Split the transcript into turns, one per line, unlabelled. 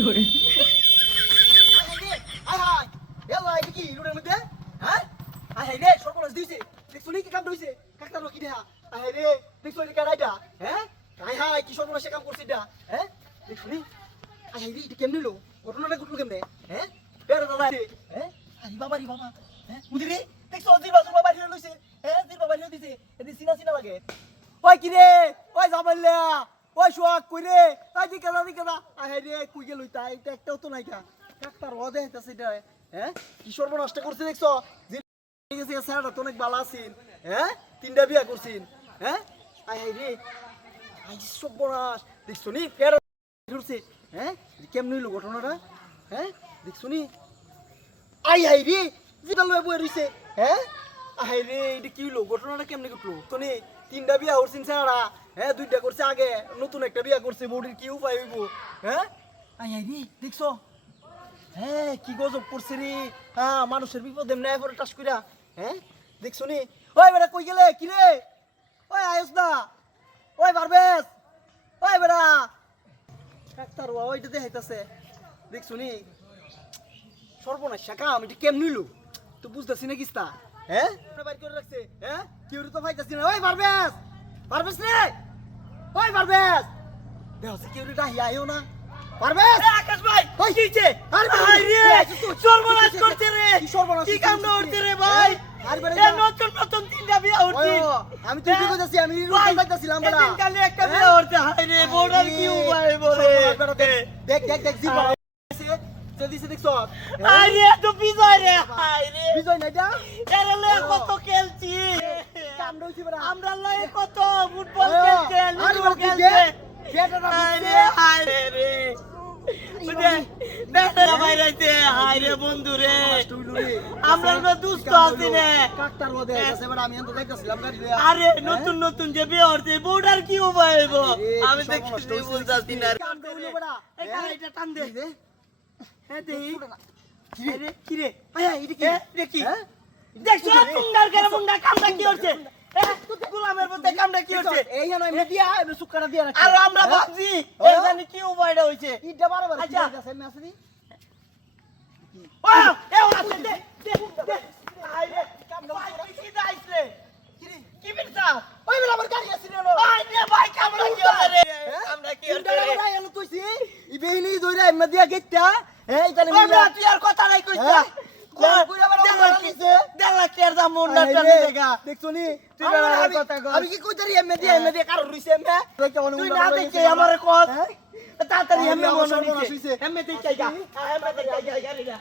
হায় হ্যাঁ আয় হায় দেখছ হায় হ্যাঁ হায় হ্যাঁ হায় লো ঘটনাটা ঘটলো কেমনে হ্যাঁ বেড়া দাদা হ্যাঁ বাবা রে বাবা হ্যাঁ বুঝি রে দেখছ হ্যাঁ জিবা বাড়ি দিছে এদি সিনা সিনা লাগে ওই কি রে ওই জামাইলা ওই সোয়াক কই রে? আই দিকে না দিকে না আয় হায় রে, কই তা নাই কা সর্বনষ্ট করছে অনেক ভালো আছেন হ্যাঁ তিনটা বিয়া করছেন হ্যাঁ হায় রে। আই সর্বনাশ। দেখছ নি? ফের উঠছে হ্যাঁ কেমন হইল ঘটনাটা হ্যাঁ দেখছ আই হাই রে। যেটা লয়ে বয়ে হ্যাঁ আই রে এটা কি হলো ঘটনাটা কেমনে ঘটলো? তো তিনটা বিয়া করছেন স্যারা হ্যাঁ দুইটা করছে আগে, নতুন একটা বিয়া করছে বউটির কি উপায় হইব হ্যাঁ? আই দেখছ? হ্যাঁ কি গজব করছে রে? হ্যাঁ মানুষের বিপদ এমনি পরে টাস কইরা হ্যাঁ? দেখছ নি? ওই বেটা কই গেলে? কি রে? ওই আয়ুস না ওই পারবেশ ওই বেটা। ডাক্তার বাবা ওইটা দেখাইতাছে। দেখছ নি? সর্বনাশ শাখা আমি কেমন নিলু তো বুঝতেছি না কিস্তা। হ্যাঁ? বাইর করে রাখছে হ্যাঁ? কেউ তো পাইতাছি না। ওই পারবেশ পারবেশ রে! ওই কেউ আইও না। পারবেশ
আকাশ ভাই
ওই কিছে আরে
ভাই রে সর্বনাশ করছে রে।
সর্বনাশ
কি কামটা করছে রে ভাই?
আরে
নতুন নতুন তিনটা বিয়া হচ্ছে
আমি তুই কইতাছি আমি রুকাল
কালে একটা বিয়া হচ্ছে হাই রে বোর্ডার কি উপায় বলে?
দেখ দেখ দেখ দেখ জিবা যে দেখছ।
হাই রে তো বিজয় রে হাই রে।
বিজয় না যা আরে
নতুন নতুন যে বিয়ে হচ্ছে বউটার কি উপায় হইব? আমি তো কিছুই
হইছে,
না টান দে? হ্যাঁ
কি এটা
দেখি।
হ্যাঁ?
দেখছ
কি
মুন্ডার মুন্ডা কামটা কি হচ্ছে এ, গোলামের মধ্যে কামটা কি হচ্ছে
এই এমনি দিয়া, এমনি সুক্কাটা দিয়া রাখছে।
আর আমরা
হ্যাঁ?
ভাবছি
হ্যাঁ?
এই জানি কি উপায়টা হইছে
ইটটা বারবার
আচ্ছা।
আছে নি?
ও এ ওরা দে দে দে আই রে ভাই পিছি দাইছ
কি?
কি বিরসা
ওই বেলা আমার গাড়ি রে, লো।
আই রে ভাই কামটা কি রে
হ্যাঁ?
কি হচ্ছে রে
বেলা এলো তুইছি, ই বেহিনী দইরা এমনি দিয়া হ্যাঁ, এখানে
ওই তুই আর কথা নাই কইছা
আমি- কি কইতারি এমনি দিয়া, এমনি দিয়া কারও রইছে এমনি?
তুই না দেখে
হইছে
আমারে
হ্যাঁ?
তাড়াতাড়ি এমনি মনে
হইছে।
এমনি দেখে যা এমনি দেখে যা গাড়ি যা।